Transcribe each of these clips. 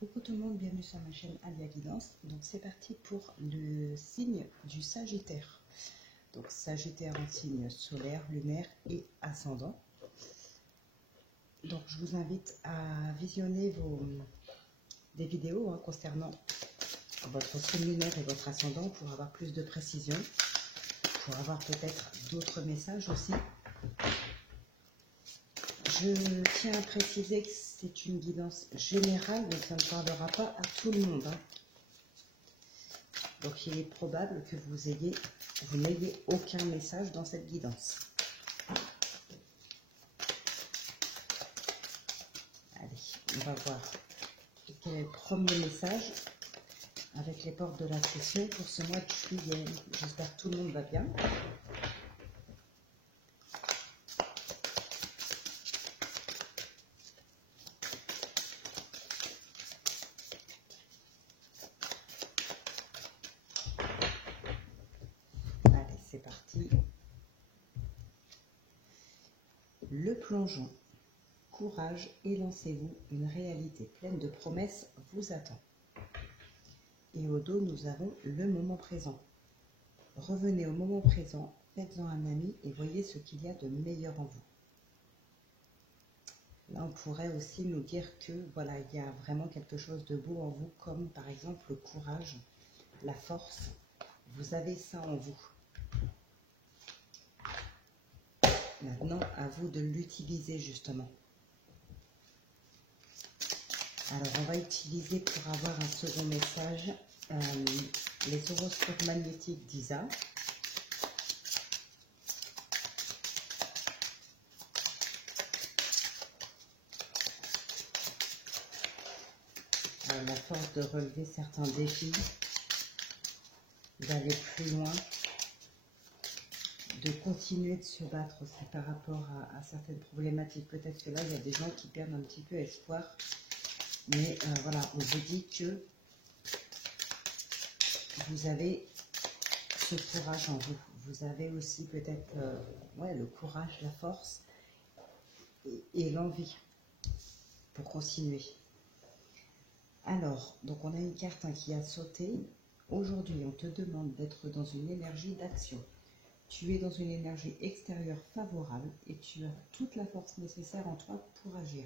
Coucou tout le monde, bienvenue sur ma chaîne Alia Guidance. Donc c'est parti pour le signe du Sagittaire. Donc Sagittaire en signe solaire, lunaire et ascendant. Donc je vous invite à visionner des vidéos concernant votre signe lunaire et votre ascendant pour avoir plus de précision, pour avoir peut-être d'autres messages aussi. Je tiens à préciser que c'est une guidance générale, donc ça ne parlera pas à tout le monde. Donc il est probable que vous n'ayez aucun message dans cette guidance. Allez, on va voir quel est le premier message avec les portes de la session pour ce mois de juillet. J'espère que tout le monde va bien. Allez, c'est parti. Le plongeon. Courage et lancez-vous, une réalité pleine de promesses vous attend. Et au dos, nous avons le moment présent. Revenez au moment présent, faites-en un ami et voyez ce qu'il y a de meilleur en vous. Là, on pourrait aussi nous dire que voilà, il y a vraiment quelque chose de beau en vous, comme par exemple le courage, la force. Vous avez ça en vous. Maintenant, à vous de l'utiliser justement. Alors, on va utiliser pour avoir un second message les horoscopes magnétiques d'Isa. La force de relever certains défis, d'aller plus loin, de continuer de se battre aussi par rapport à certaines problématiques. Peut-être que là, il y a des gens qui perdent un petit peu espoir. Mais voilà, on vous dit que vous avez ce courage en vous. Vous avez aussi peut-être le courage, la force et l'envie pour continuer. Alors, donc on a une carte qui a sauté. Aujourd'hui, on te demande d'être dans une énergie d'action. Tu es dans une énergie extérieure favorable et tu as toute la force nécessaire en toi pour agir.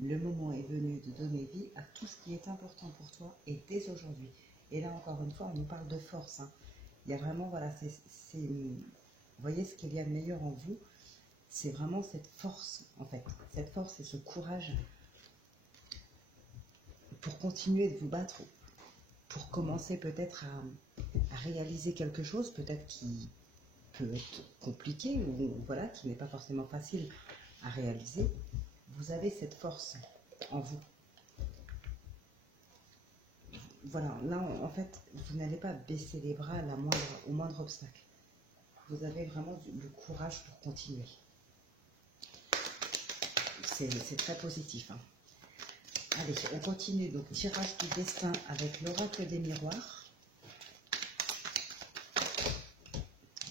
Le moment est venu de donner vie à tout ce qui est important pour toi et dès aujourd'hui. Et là, encore une fois, on nous parle de force. Il y a vraiment, voilà, vous voyez ce qu'il y a de meilleur en vous. C'est vraiment cette force, en fait. Cette force et ce courage pour continuer de vous battre, pour commencer peut-être à réaliser quelque chose, peut-être qui peut être compliqué ou voilà, qui n'est pas forcément facile à réaliser. Vous avez cette force en vous. Voilà, là en fait, vous n'allez pas baisser les bras au moindre obstacle. Vous avez vraiment le courage pour continuer. C'est très positif. Allez, on continue. Donc, tirage du destin avec l'oracle des miroirs.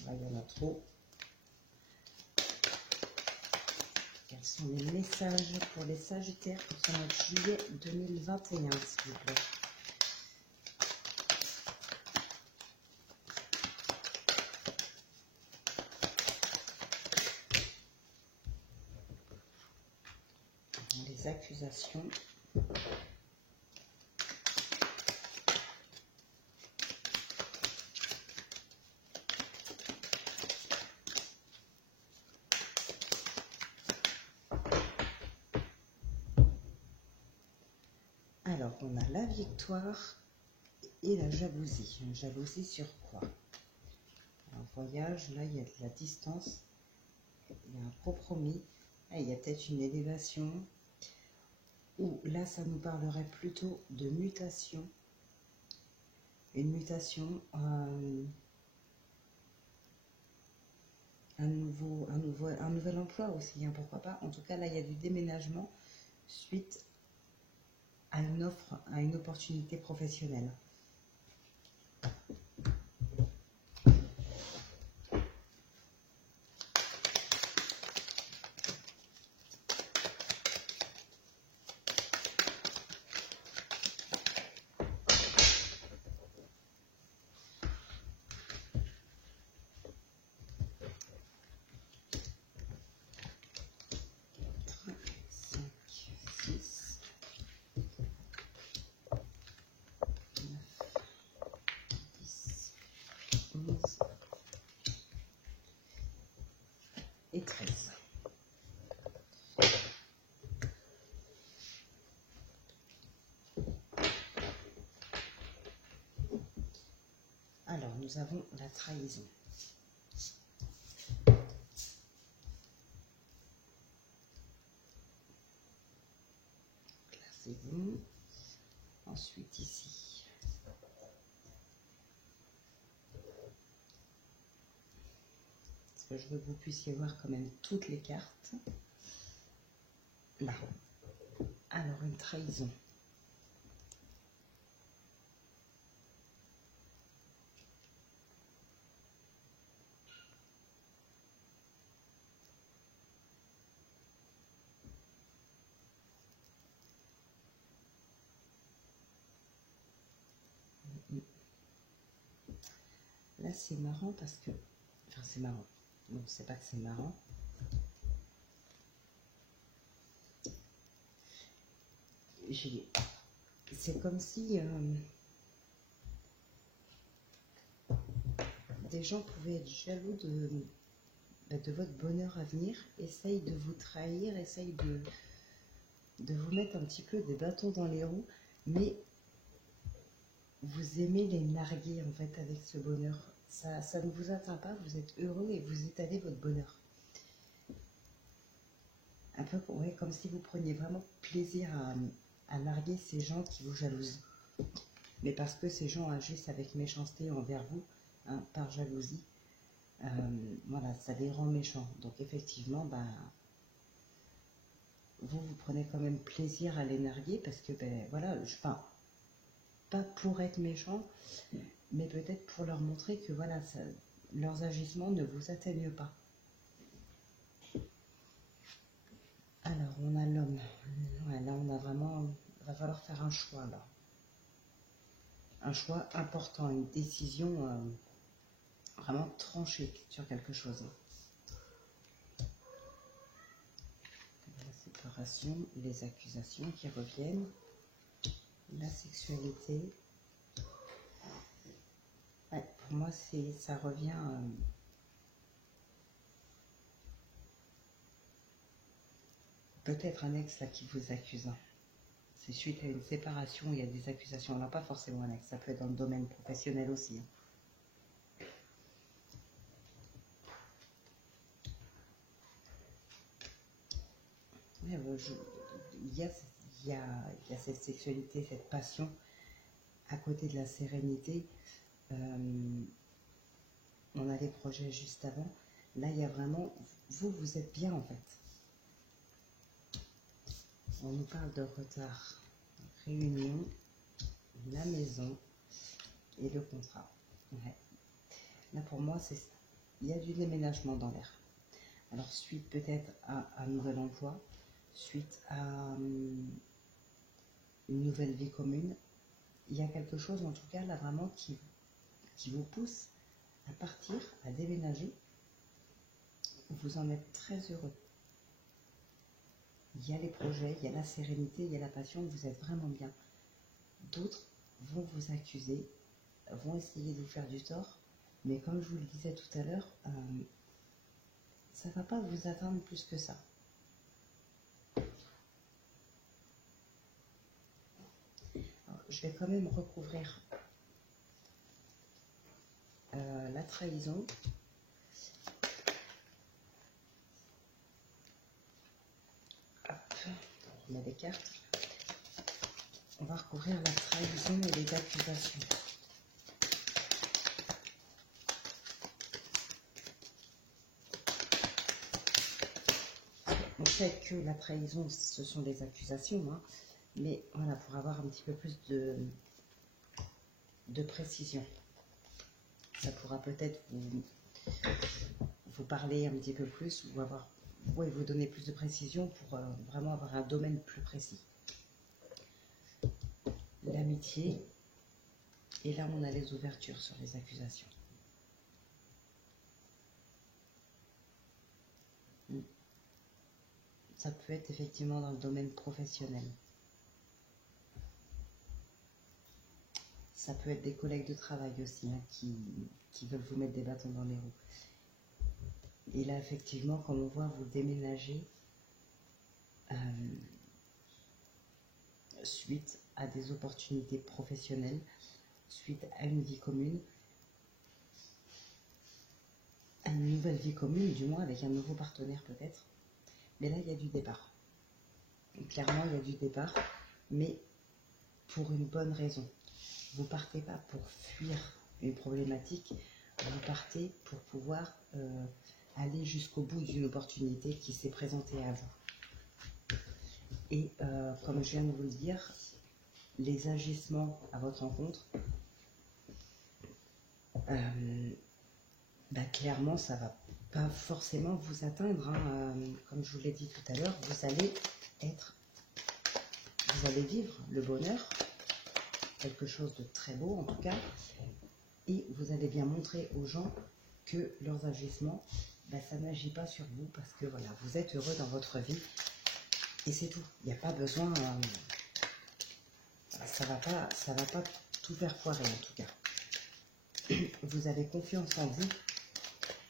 Là, il y en a trop. Quels sont les messages pour les Sagittaires pour ce mois de juillet 2021, s'il vous plaît? Les accusations. Alors, on a la victoire et la jalousie. Une jalousie sur quoi? Un voyage, là, il y a de la distance, il y a un compromis, là, il y a peut-être une élévation, ou là, ça nous parlerait plutôt de mutation. Une mutation, un nouvel emploi aussi, pourquoi pas. En tout cas, là, il y a du déménagement suite à une offre, à une opportunité professionnelle. nous avons la trahison. Là, c'est bon. Ensuite, ici. Parce que je veux que vous puissiez voir quand même toutes les cartes. Là. Alors, une trahison. Là, c'est marrant parce que... Enfin, c'est marrant. Non, c'est pas que c'est marrant. C'est comme si des gens pouvaient être jaloux de votre bonheur à venir, essayent de vous trahir, essayent de vous mettre un petit peu des bâtons dans les roues, mais vous aimez les narguer en fait avec ce bonheur. Ça ne vous atteint pas, vous êtes heureux et vous étalez votre bonheur. Un peu ouais, comme si vous preniez vraiment plaisir à narguer ces gens qui vous jalousent. Mais parce que ces gens agissent avec méchanceté envers vous, hein, par jalousie, voilà, ça les rend méchants. Donc effectivement, bah, vous prenez quand même plaisir à les narguer parce que, ben voilà, enfin, pas pour être méchant, mais peut-être pour leur montrer que voilà, leurs agissements ne vous atteignent pas. Alors, on a l'homme. Ouais, là, on a vraiment... Il va falloir faire un choix, là. Un choix important, une décision vraiment tranchée sur quelque chose. La séparation, les accusations qui reviennent, la sexualité. Ouais, pour moi, ça revient... peut-être un ex là qui vous accuse. C'est suite à une séparation, il y a des accusations. Alors pas forcément un ex, ça peut être dans le domaine professionnel aussi. Ouais, il y a cette sexualité, cette passion à côté de la sérénité. On a les projets juste avant. Là, il y a vraiment... Vous êtes bien en fait. On nous parle de retard. Réunion, la maison et le contrat. Ouais. Là, pour moi, c'est ça. Il y a du déménagement dans l'air. Alors, suite peut-être à un nouvel emploi, suite à une nouvelle vie commune, il y a quelque chose, en tout cas, là, vraiment, qui vous pousse à partir, à déménager. Vous en êtes très heureux. Il y a les projets, il y a la sérénité, il y a la passion, vous êtes vraiment bien. D'autres vont vous accuser, vont essayer de vous faire du tort, mais comme je vous le disais tout à l'heure, ça ne va pas vous atteindre plus que ça. Alors, je vais quand même recouvrir la trahison. Hop, on met des cartes. On va recouvrir la trahison et les accusations. On sait que la trahison, ce sont des accusations, hein, mais voilà, pour avoir un petit peu plus de précision. Ça pourra peut-être vous parler un petit peu plus ou vous donner plus de précision pour vraiment avoir un domaine plus précis. L'amitié, et là on a les ouvertures sur les accusations. Ça peut être effectivement dans le domaine professionnel. Ça peut être des collègues de travail aussi, hein, qui veulent vous mettre des bâtons dans les roues. Et là, effectivement, comme on voit, vous déménagez suite à des opportunités professionnelles, suite à une vie commune. une nouvelle vie commune, du moins avec un nouveau partenaire peut-être. Mais là, il y a du départ. Et clairement, il y a du départ, mais pour une bonne raison. Vous partez pas pour fuir une problématique, vous partez pour pouvoir aller jusqu'au bout d'une opportunité qui s'est présentée à vous. Et comme je viens de vous le dire, les agissements à votre rencontre, clairement, ça va pas forcément vous atteindre. Hein. Comme je vous l'ai dit tout à l'heure, vous allez vivre le bonheur, quelque chose de très beau en tout cas, et vous allez bien montrer aux gens que leurs agissements, ça n'agit pas sur vous parce que voilà, vous êtes heureux dans votre vie et c'est tout. Il n'y a pas besoin, ça va pas tout faire foirer en tout cas. Vous avez confiance en vous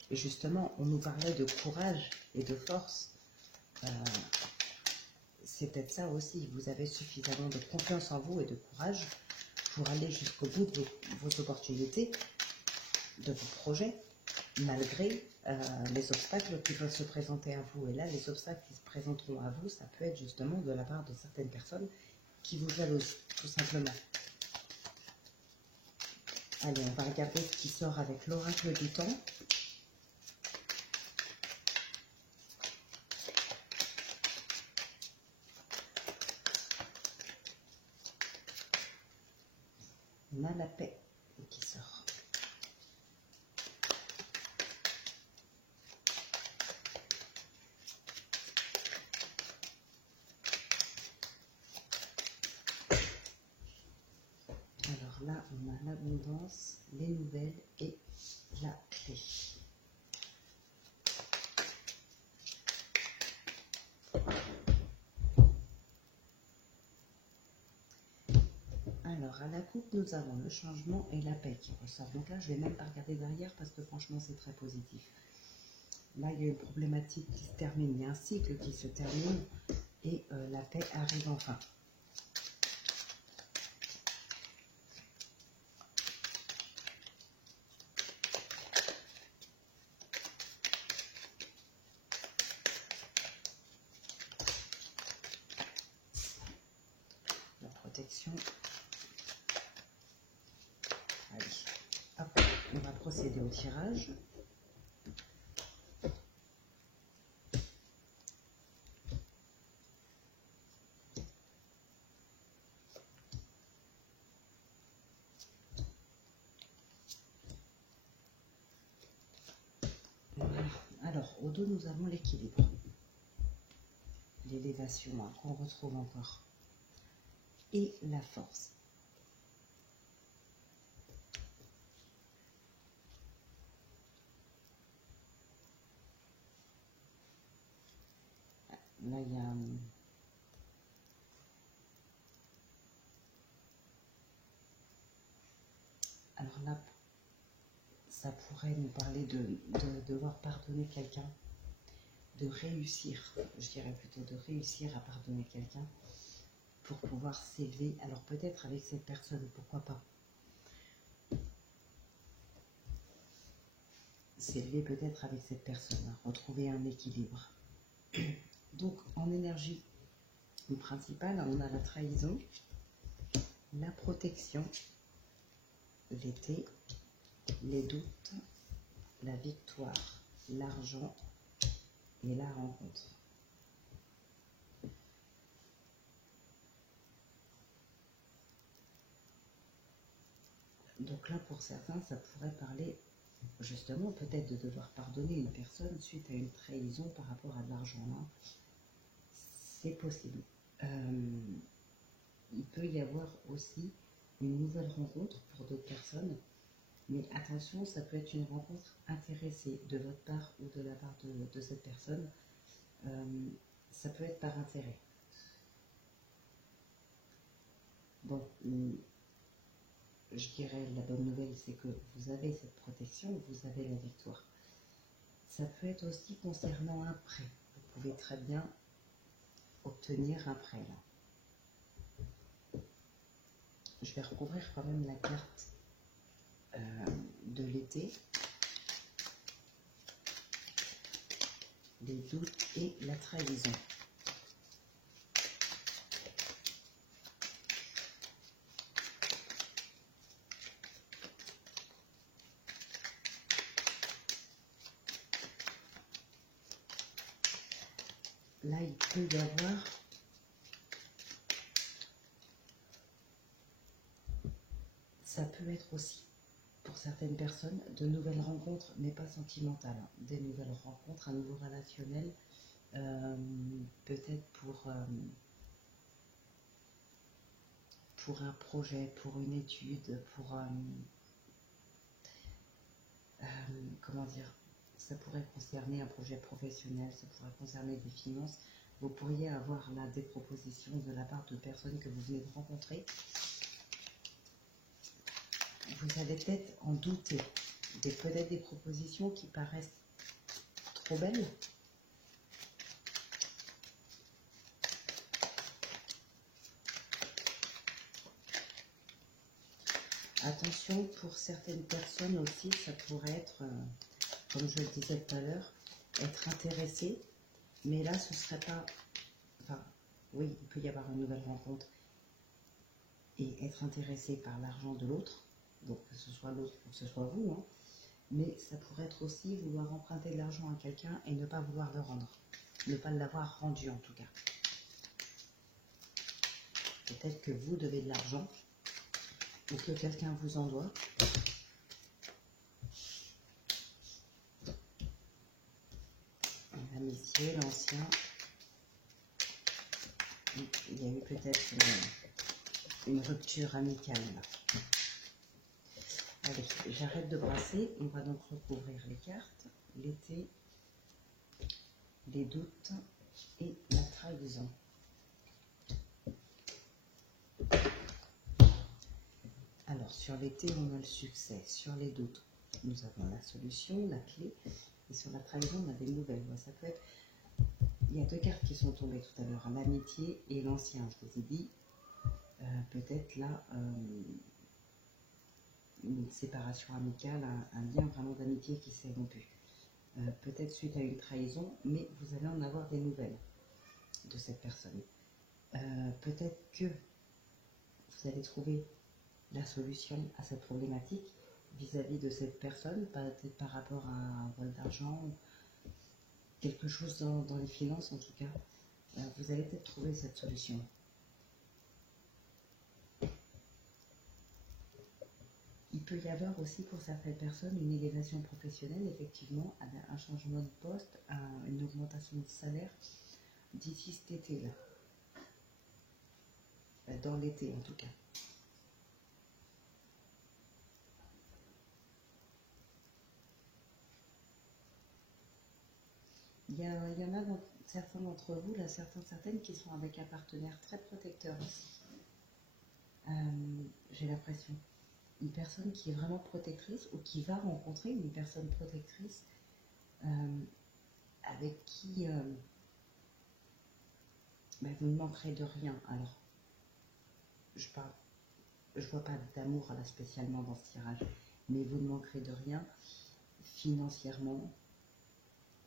et justement, on nous parlait de courage et de force. C'est peut-être ça aussi. Vous avez suffisamment de confiance en vous et de courage pour aller jusqu'au bout de vos opportunités, de vos projets, malgré les obstacles qui peuvent se présenter à vous. Et là, les obstacles qui se présenteront à vous, ça peut être justement de la part de certaines personnes qui vous jalousent, tout simplement. Allez, on va regarder ce qui sort avec l'oracle du temps. On a la paix qui sort. Alors là, on a l'abondance, les nouvelles et la clé. Alors, à la coupe, nous avons le changement et la paix qui ressort. Donc là, je ne vais même pas regarder derrière parce que franchement, c'est très positif. Là, il y a une problématique qui se termine, il y a un cycle qui se termine et la paix arrive enfin. La protection. Allez, hop, on va procéder au tirage. Voilà. Alors, au dos, nous avons l'équilibre, l'élévation qu'on retrouve encore, et la force. Là, il y a alors là, ça pourrait nous parler de devoir pardonner quelqu'un, de réussir, je dirais plutôt de réussir à pardonner quelqu'un pour pouvoir s'élever. Alors peut-être avec cette personne, pourquoi pas. S'élever peut-être avec cette personne, retrouver un équilibre. Donc en énergie principale, on a la trahison, la protection, l'été, les doutes, la victoire, l'argent et la rencontre. Donc là, pour certains, ça pourrait parler justement peut-être de devoir pardonner une personne suite à une trahison par rapport à de l'argent. C'est possible. Il peut y avoir aussi une nouvelle rencontre pour d'autres personnes, mais attention, ça peut être une rencontre intéressée de votre part ou de la part de cette personne. Ça peut être par intérêt. Bon, je dirais la bonne nouvelle, c'est que vous avez cette protection, vous avez la victoire. Ça peut être aussi concernant un prêt. Vous pouvez très bien obtenir un prêt là. Je vais recouvrir quand même la carte de l'été. les doutes et la trahison. Là, il peut y avoir ça peut être aussi, pour certaines personnes, de nouvelles rencontres, mais pas sentimentales, hein. Des nouvelles rencontres, un nouveau relationnel, peut-être pour un projet, pour une étude, comment dire, ça pourrait concerner un projet professionnel, ça pourrait concerner des finances. Vous pourriez avoir là des propositions de la part de personnes que vous venez de rencontrer. Vous allez peut-être en douter, peut-être des propositions qui paraissent trop belles. Attention, pour certaines personnes aussi, ça pourrait être, comme je le disais tout à l'heure, être intéressé, mais là ce serait pas, enfin oui, il peut y avoir une nouvelle rencontre et être intéressé par l'argent de l'autre, donc que ce soit l'autre ou que ce soit vous, hein, mais ça pourrait être aussi vouloir emprunter de l'argent à quelqu'un et ne pas vouloir le rendre, ne pas l'avoir rendu en tout cas. Peut-être que vous devez de l'argent ou que quelqu'un vous en doit. L'amitié, l'ancien, il y a eu peut-être une rupture amicale là. Allez, j'arrête de brasser, on va donc recouvrir les cartes, l'été, les doutes et la trahison. Alors, sur l'été, on a le succès. Sur les doutes, nous avons la solution, la clé. Et sur la trahison, on a des nouvelles. Bon, ça peut être... Il y a deux cartes qui sont tombées tout à l'heure, l'amitié et l'ancien, je vous ai dit. Peut-être là, une séparation amicale, un lien vraiment d'amitié qui s'est rompu. Peut-être suite à une trahison, mais vous allez en avoir des nouvelles de cette personne. Peut-être que vous allez trouver la solution à cette problématique vis-à-vis de cette personne, peut-être par rapport à un vol d'argent, quelque chose dans les finances en tout cas. Vous allez peut-être trouver cette solution. Il peut y avoir aussi pour certaines personnes une élévation professionnelle, effectivement, un changement de poste, une augmentation de salaire d'ici cet été-là. Dans l'été en tout cas. Il y en a certains d'entre vous, là, certaines qui sont avec un partenaire très protecteur aussi. J'ai l'impression. Une personne qui est vraiment protectrice ou qui va rencontrer une personne protectrice avec qui vous ne manquerez de rien. Alors, je vois pas d'amour là spécialement dans ce tirage, mais vous ne manquerez de rien financièrement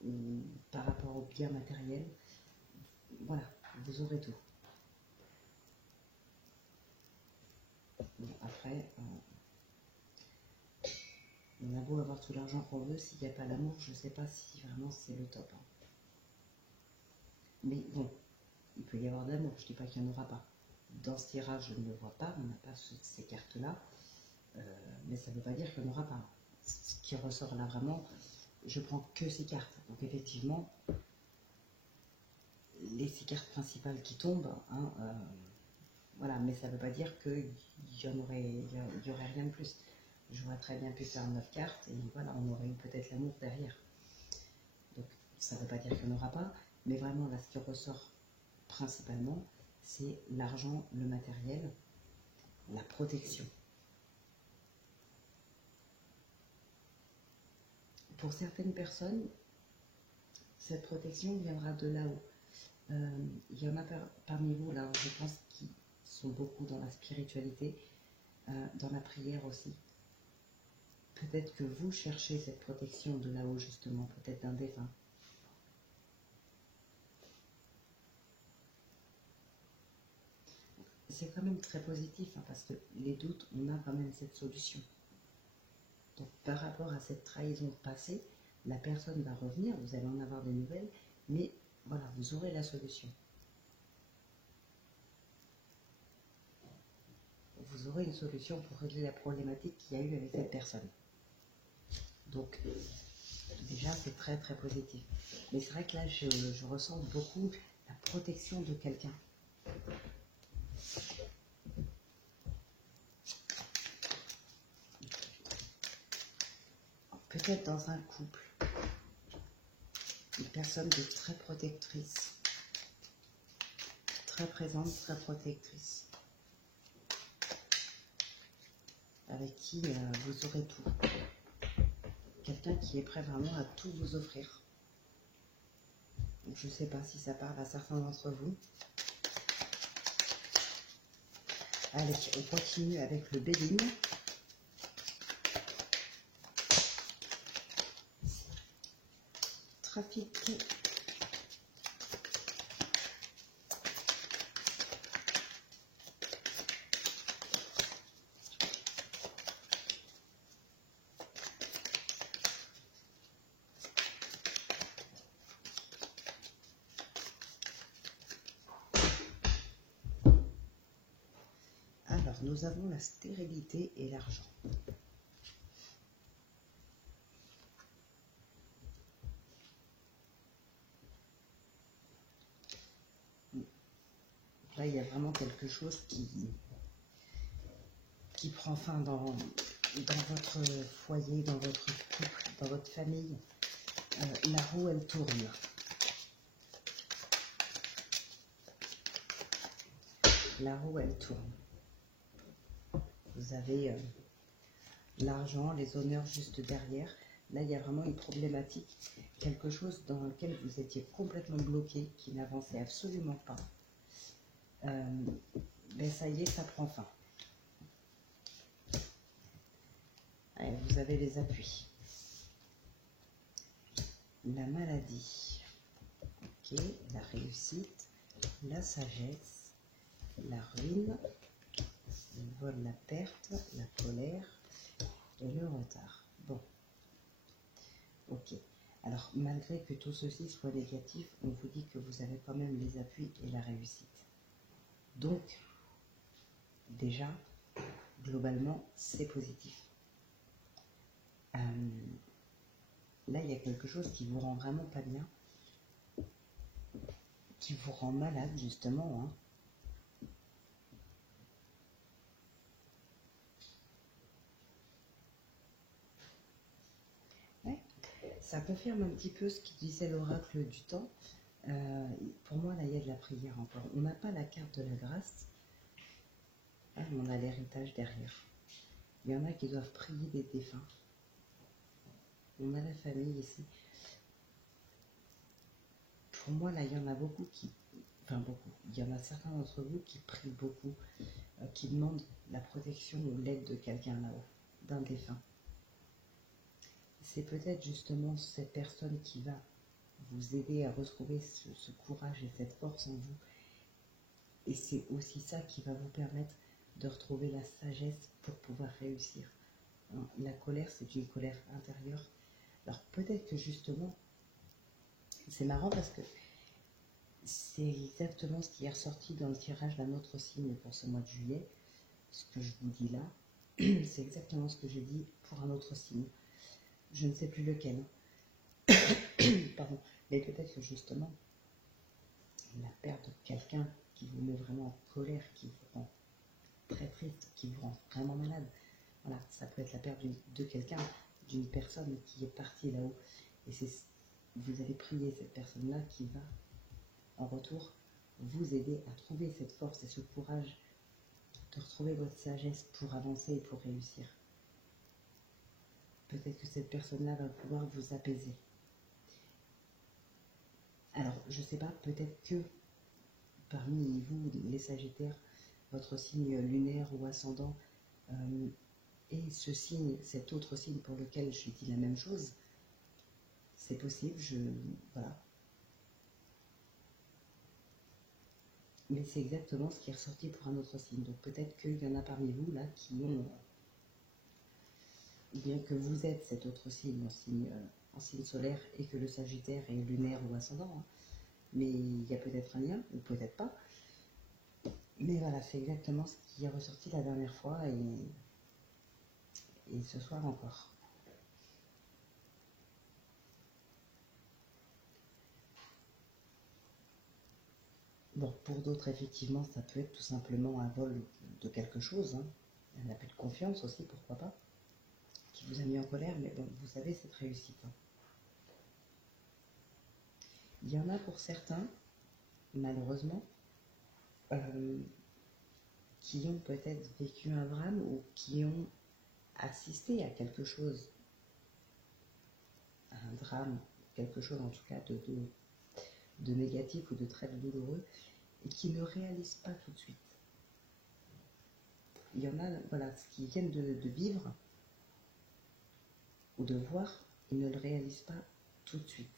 ou par rapport aux biens matériels. Voilà, vous aurez tout. Bon, après, on a beau avoir tout l'argent qu'on veut, s'il n'y a pas l'amour, je ne sais pas si vraiment c'est le top. Hein. Mais bon, il peut y avoir d'amour, je ne dis pas qu'il n'y en aura pas. Dans ce tirage, je ne le vois pas, on n'a pas ces cartes-là, mais ça ne veut pas dire qu'il n'y en aura pas. Ce qui ressort là vraiment, je prends que ces cartes. Donc effectivement, les 6 cartes principales qui tombent, hein, voilà, mais ça ne veut pas dire qu'il y aurait rien de plus. J'aurais très bien pu faire 9 cartes et voilà, on aurait eu peut-être l'amour derrière. Donc ça ne veut pas dire qu'il n'y en aura pas, mais vraiment là, ce qui ressort principalement, c'est l'argent, le matériel, la protection. Pour certaines personnes, cette protection viendra de là-haut. Il y en a parmi vous, là, je pense, qui sont beaucoup dans la spiritualité, dans la prière aussi. Peut-être que vous cherchez cette protection de là-haut, justement, peut-être d'un défunt. c'est quand même très positif, hein, parce que les doutes, on a quand même cette solution. Donc par rapport à cette trahison passée, la personne va revenir, vous allez en avoir des nouvelles, mais voilà, vous aurez la solution. Vous aurez une solution pour régler la problématique qu'il y a eu avec cette personne. Donc déjà, c'est très très positif. Mais c'est vrai que là, je ressens beaucoup la protection de quelqu'un. Peut-être dans un couple, une personne de très protectrice, très présente, très protectrice, avec qui vous aurez tout. Quelqu'un qui est prêt vraiment à tout vous offrir. Donc, je ne sais pas si ça parle à certains d'entre vous. Allez, on continue avec le Béline. Trafic. Alors, nous avons la stérilité et l'argent. Là, il y a vraiment quelque chose qui prend fin dans votre foyer, dans votre couple, dans votre famille. La roue, elle tourne. La roue, elle tourne. Vous avez l'argent, les honneurs juste derrière. Là, il y a vraiment une problématique, quelque chose dans lequel vous étiez complètement bloqué, qui n'avançait absolument pas. Ben ça y est, ça prend fin. Allez, vous avez les appuis. La maladie, ok, la réussite, la sagesse, la ruine, le vol, la perte, la colère et le retard. Bon, ok. Alors, malgré que tout ceci soit négatif, on vous dit que vous avez quand même les appuis et la réussite. Donc, déjà, globalement, c'est positif. Là, il y a quelque chose qui vous rend vraiment pas bien, qui vous rend malade, justement. Hein. Ouais. Ça confirme un petit peu ce qui disait l'oracle du temps. Pour moi, là, il y a de la prière encore. On n'a pas la carte de la grâce, hein, mais on a l'héritage derrière. Il y en a qui doivent prier des défunts. On a la famille ici. Pour moi, là, il y en a beaucoup qui... Enfin, beaucoup. Il y en a certains d'entre vous qui prient beaucoup, qui demandent la protection ou l'aide de quelqu'un là-haut, d'un défunt. C'est peut-être justement cette personne qui va vous aider à retrouver ce courage et cette force en vous. Et c'est aussi ça qui va vous permettre de retrouver la sagesse pour pouvoir réussir. La colère, c'est une colère intérieure. Alors peut-être que justement, c'est marrant parce que c'est exactement ce qui est ressorti dans le tirage d'un autre signe pour ce mois de juillet. Ce que je vous dis là, c'est exactement ce que j'ai dit pour un autre signe. Je ne sais plus lequel. Pardon. Mais peut-être que justement, la perte de quelqu'un qui vous met vraiment en colère, qui vous rend très triste, qui vous rend vraiment malade. Voilà, ça peut être la perte de quelqu'un, d'une personne qui est partie là-haut. Et vous allez prier cette personne-là qui va, en retour, vous aider à trouver cette force et ce courage de retrouver votre sagesse pour avancer et pour réussir. Peut-être que cette personne-là va pouvoir vous apaiser. Alors, je ne sais pas, peut-être que parmi vous, les Sagittaires, votre signe lunaire ou ascendant et ce signe, cet autre signe pour lequel je dis la même chose, c'est possible, voilà. Mais c'est exactement ce qui est ressorti pour un autre signe. Donc peut-être qu'il y en a parmi vous là qui ont, ou bien que vous êtes cet autre signe en signe solaire et que le Sagittaire est lunaire ou ascendant. Hein. Mais il y a peut-être un lien, ou peut-être pas. Mais voilà, c'est exactement ce qui est ressorti la dernière fois et ce soir encore. Bon, pour d'autres, effectivement, ça peut être tout simplement un vol de quelque chose. Hein. Un appel de confiance aussi, pourquoi pas, qui vous a mis en colère, mais bon, vous savez, cette réussite. Hein. Il y en a pour certains, malheureusement, qui ont peut-être vécu un drame ou qui ont assisté à quelque chose, à un drame, quelque chose en tout cas de négatif ou de très douloureux, et qui ne réalisent pas tout de suite. Il y en a, voilà, ce qu'ils viennent de vivre ou de voir, ils ne le réalisent pas tout de suite.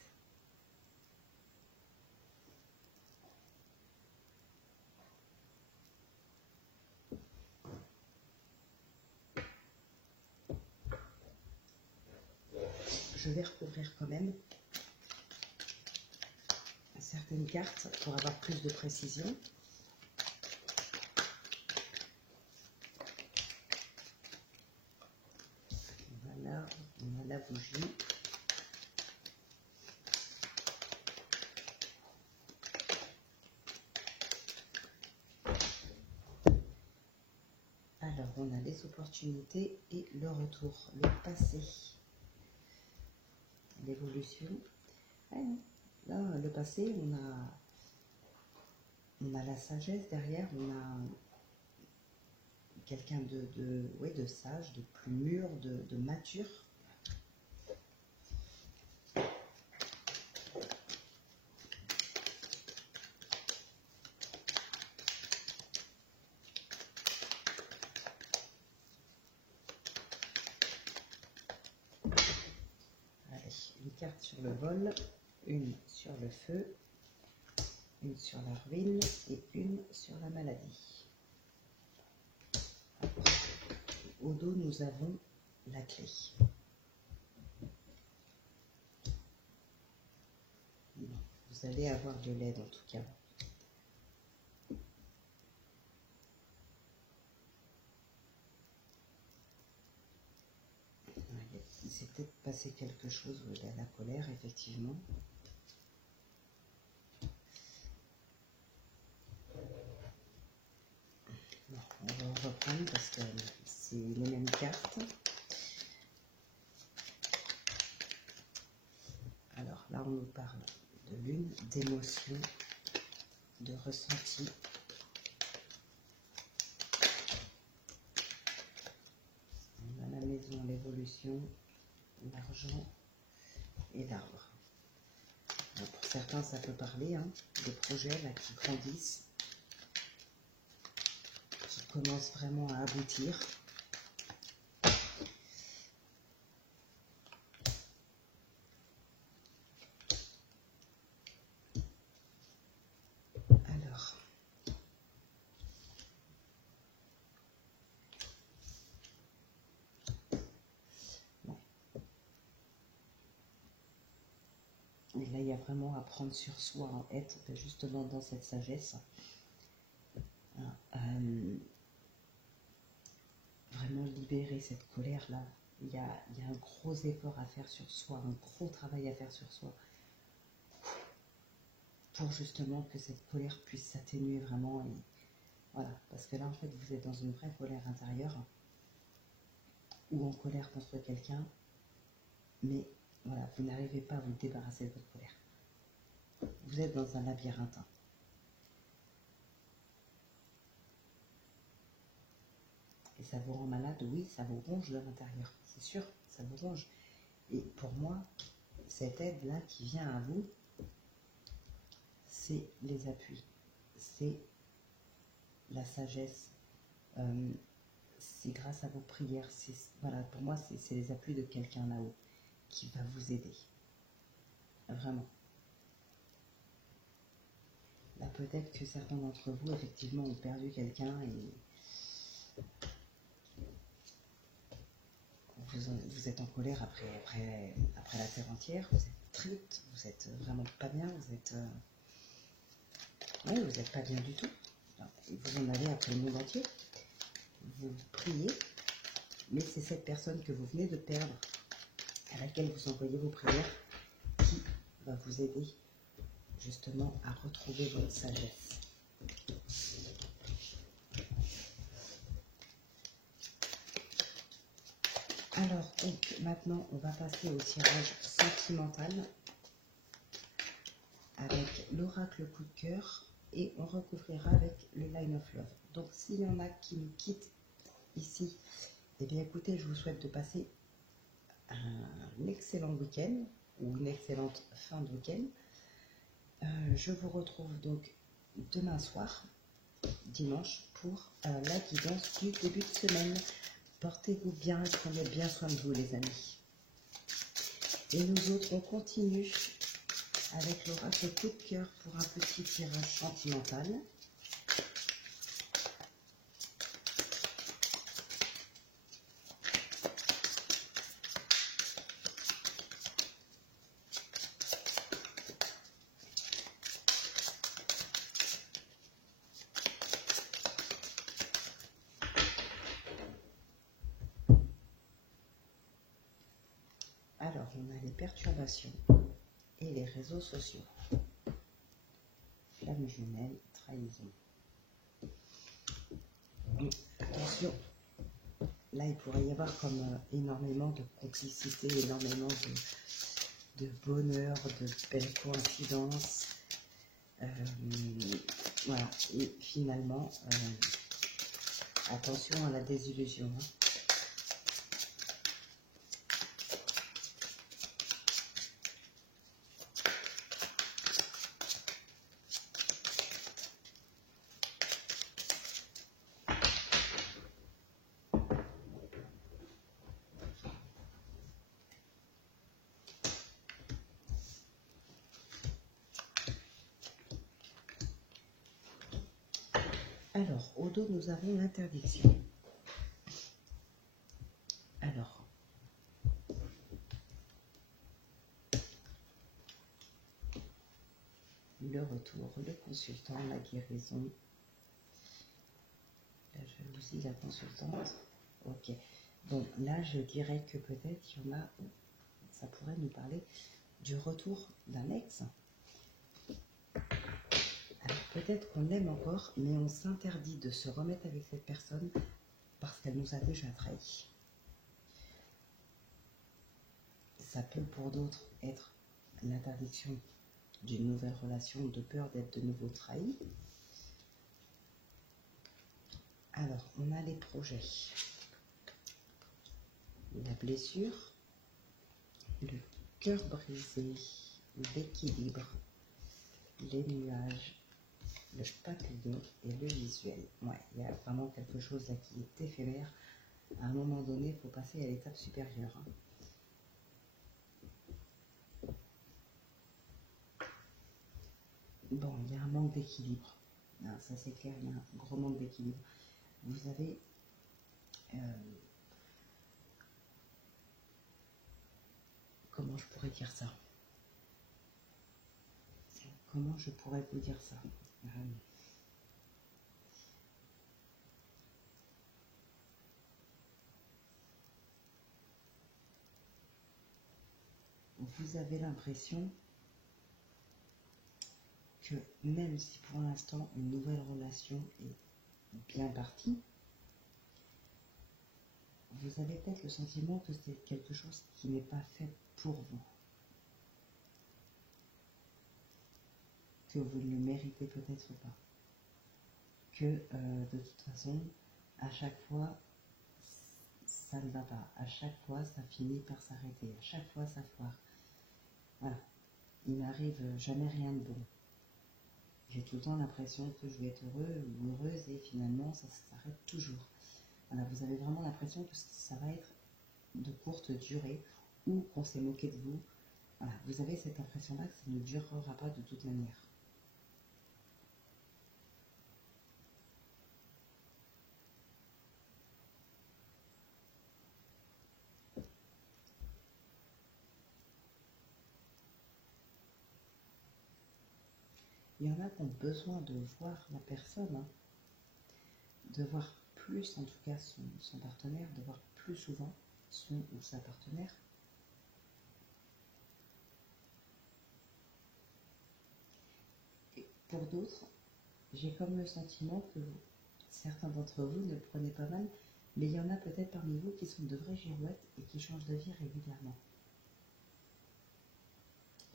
Je vais recouvrir quand même certaines cartes pour avoir plus de précision. Voilà, on a la bougie. Alors, on a les opportunités et le retour, le passé, l'évolution. Là, le passé, on a la sagesse derrière, on a quelqu'un de sage, de plus mûr, de mature. Allez, une carte sur le vol, une sur le feu, une sur la ruine et une sur la maladie. Au dos, nous avons la clé. Vous allez avoir de l'aide en tout cas. Il s'est peut-être passé quelque chose où il y a la colère, effectivement. Bon, on va reprendre parce que c'est les mêmes cartes. Alors là, on nous parle de lune, d'émotion, de ressenti. On a la maison, l'évolution, l'argent et l'arbre. Pour certains, ça peut parler, hein, des projets là, qui grandissent, qui commencent vraiment à aboutir. Alors, bon. Et là, il y a vraiment à prendre sur soi, hein, être justement dans cette sagesse. Vraiment libérer cette colère-là. Il y a un gros effort à faire sur soi, un gros travail à faire sur soi pour justement que cette colère puisse s'atténuer vraiment. Et voilà, parce que là, en fait, vous êtes dans une vraie colère intérieure ou en colère contre quelqu'un, mais voilà, vous n'arrivez pas à vous débarrasser de votre colère. Vous êtes dans un labyrinthe. Et ça vous rend malade, oui, ça vous ronge de l'intérieur, c'est sûr, ça vous ronge. Et pour moi, cette aide-là qui vient à vous, c'est les appuis, c'est la sagesse, c'est grâce à vos prières, voilà, pour moi, c'est les appuis de quelqu'un là-haut qui va vous aider, vraiment. Là, peut-être que certains d'entre vous, effectivement, ont perdu quelqu'un et vous êtes en colère après la terre entière. Vous êtes triste, vous êtes vraiment pas bien, vous êtes ouais, vous n'êtes pas bien du tout. Vous en avez après le monde entier. Vous priez, mais c'est cette personne que vous venez de perdre, à laquelle vous envoyez vos prières, qui va vous aider justement à retrouver votre sagesse. Alors, donc, maintenant, on va passer au tirage sentimental avec l'oracle coup de cœur et on recouvrira avec le line of love. Donc, s'il y en a qui nous quittent ici, eh bien, écoutez, je vous souhaite de passer un excellent week-end ou une excellente fin de week-end. Je vous retrouve donc demain soir, dimanche, pour la guidance du début de semaine. Portez-vous bien et prenez bien soin de vous, les amis. Et nous autres, on continue avec l'oracle coup de cœur pour un petit tirage sentimental. Alors, on a les perturbations et les réseaux sociaux. Flamme jumelle, trahison. Attention, là il pourrait y avoir comme énormément de complicité, énormément de bonheur, de belles coïncidences. Voilà, et finalement, attention à la désillusion. Hein. Alors, au dos, nous avons l'interdiction. Alors, le retour, le consultant, la guérison, la jalousie, la consultante. Ok. Donc là, je dirais que peut-être il y en a, ça pourrait nous parler du retour d'un ex. Alors peut-être qu'on l'aime encore, mais on s'interdit de se remettre avec cette personne parce qu'elle nous a déjà trahis. Ça peut pour d'autres être l'interdiction d'une nouvelle relation, de peur d'être de nouveau trahi. Alors, on a les projets, la blessure, le cœur brisé, l'équilibre, les nuages, le papillon et le visuel. Ouais, il y a vraiment quelque chose là qui est éphémère. À un moment donné, il faut passer à l'étape supérieure. Hein. Bon, il y a un manque d'équilibre. Ça c'est clair, il y a un gros manque d'équilibre. Vous avez comment je pourrais dire ça? Comment je pourrais vous dire ça? Vous avez l'impression que même si pour l'instant une nouvelle relation est bien partie, vous avez peut-être le sentiment que c'est quelque chose qui n'est pas fait pour vous. Que vous ne le méritez peut-être pas. Que de toute façon, à chaque fois, ça ne va pas. À chaque fois, ça finit par s'arrêter. À chaque fois, ça foire. Voilà. Il n'arrive jamais rien de bon. J'ai tout le temps l'impression que je vais être heureux ou heureuse et finalement, ça s'arrête toujours. Voilà, vous avez vraiment l'impression que ça va être de courte durée ou qu'on s'est moqué de vous. Voilà, vous avez cette impression-là que ça ne durera pas de toute manière. y en a qui ont besoin de voir la personne, hein, de voir plus en tout cas son partenaire, de voir plus souvent son ou sa partenaire. Et pour d'autres, j'ai comme le sentiment que certains d'entre vous ne le prenez pas mal, mais il y en a peut-être parmi vous qui sont de vraies girouettes et qui changent d'avis régulièrement.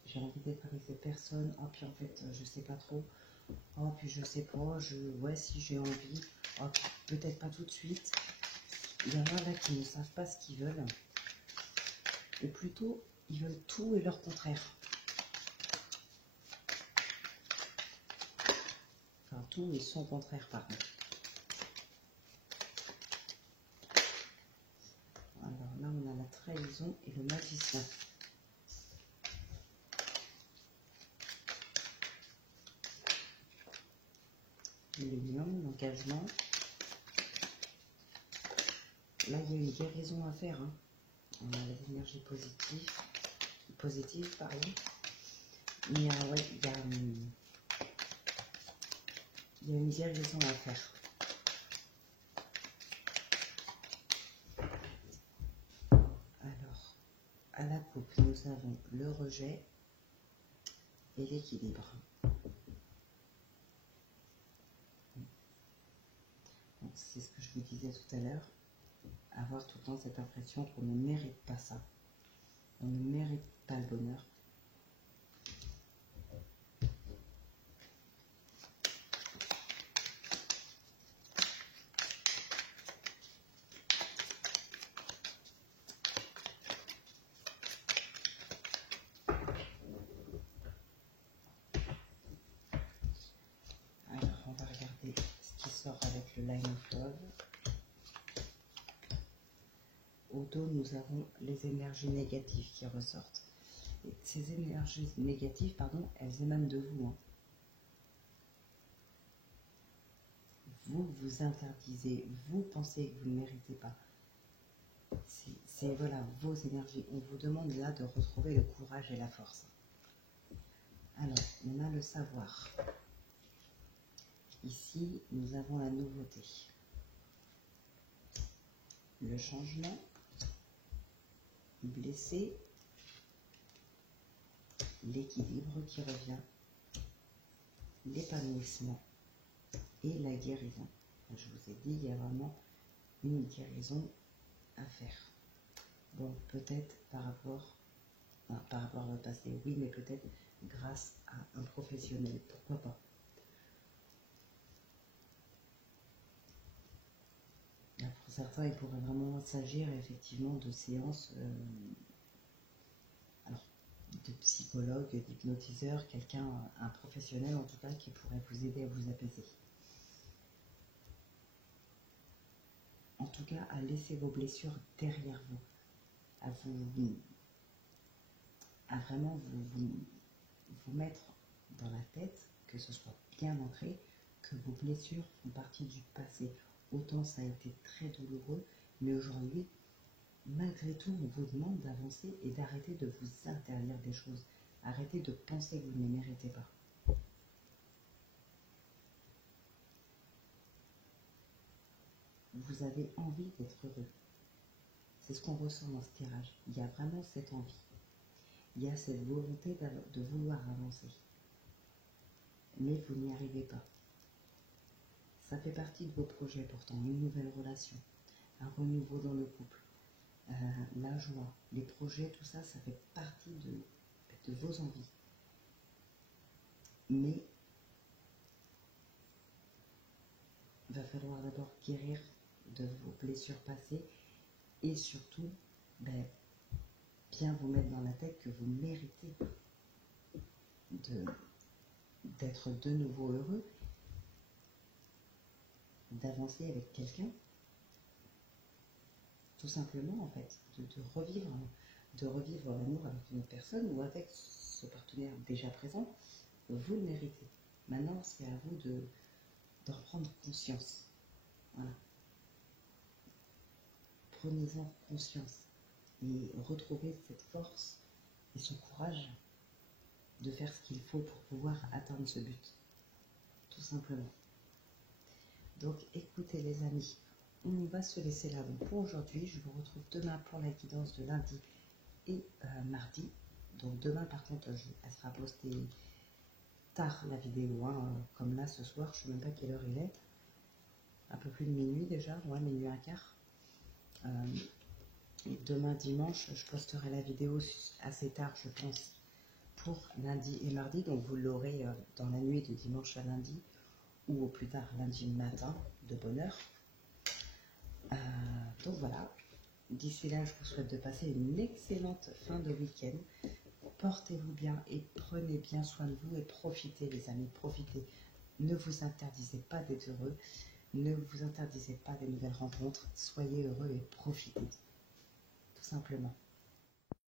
J'ai envie d'être avec cette personne, oh puis en fait je sais pas trop, oh puis je sais pas, ouais si j'ai envie, oh peut-être pas tout de suite. Il y en a là qui ne savent pas ce qu'ils veulent, ou plutôt ils veulent tout et leur contraire. Enfin tout et son contraire pardon. Alors là on a la trahison et le magicien. L'union, l'engagement. Là, il y a une guérison à faire. Hein. On a les énergies positives, pardon. Mais ouais, il y a une guérison à faire. Alors, à la coupe, nous avons le rejet et l'équilibre. C'est ce que je vous disais tout à l'heure, avoir tout le temps cette impression qu'on ne mérite pas ça, on ne mérite pas le bonheur. Alors, on va regarder ce qui sort avec le Line of Love. Au dos, nous avons les énergies négatives qui ressortent. Et ces énergies négatives, pardon, elles émanent de vous. Hein. Vous vous interdisez, vous pensez que vous ne méritez pas. C'est voilà, vos énergies. On vous demande là de retrouver le courage et la force. Alors, on a le savoir. Ici, nous avons la nouveauté. Le changement. Blessé, l'équilibre qui revient, l'épanouissement et la guérison. Je vous ai dit, il y a vraiment une guérison à faire. Bon, peut-être par rapport à votre passé, oui, mais peut-être grâce à un professionnel, pourquoi pas. Là, pour certains, il pourrait vraiment s'agir effectivement de séances de psychologue, d'hypnotiseur, quelqu'un, un professionnel en tout cas, qui pourrait vous aider à vous apaiser. En tout cas, à laisser vos blessures derrière vous, à vraiment vous mettre dans la tête, que ce soit bien ancré, que vos blessures font partie du passé. Autant ça a été très douloureux, mais aujourd'hui, malgré tout, on vous demande d'avancer et d'arrêter de vous interdire des choses. Arrêtez de penser que vous ne les méritez pas. Vous avez envie d'être heureux. C'est ce qu'on ressent dans ce tirage. Il y a vraiment cette envie. Il y a cette volonté de vouloir avancer. Mais vous n'y arrivez pas. Ça fait partie de vos projets pourtant. Une nouvelle relation, un renouveau dans le couple, la joie, les projets, tout ça, ça fait partie de vos envies. Mais il va falloir d'abord guérir de vos blessures passées et surtout bien vous mettre dans la tête que vous méritez d'être de nouveau heureux, d'avancer avec quelqu'un, tout simplement en fait, de revivre l'amour avec une autre personne ou avec ce partenaire déjà présent. Vous le méritez. Maintenant, c'est à vous d'en prendre conscience. Voilà. Prenez-en conscience et retrouvez cette force et ce courage de faire ce qu'il faut pour pouvoir atteindre ce but. tout simplement. Donc écoutez les amis, on va se laisser là donc pour aujourd'hui. Je vous retrouve demain pour la guidance de lundi et mardi. Donc demain par contre, elle sera postée tard la vidéo, hein, comme là ce soir, je ne sais même pas quelle heure il est. Un peu plus de minuit déjà, ouais, minuit un quart. Et demain dimanche, je posterai la vidéo assez tard, je pense, pour lundi et mardi. Donc vous l'aurez dans la nuit de dimanche à lundi ou au plus tard lundi matin de bonne heure. Donc voilà, d'ici là, je vous souhaite de passer une excellente fin de week-end. Portez-vous bien et prenez bien soin de vous et profitez les amis, profitez. Ne vous interdisez pas d'être heureux, ne vous interdisez pas des nouvelles rencontres, soyez heureux et profitez, tout simplement.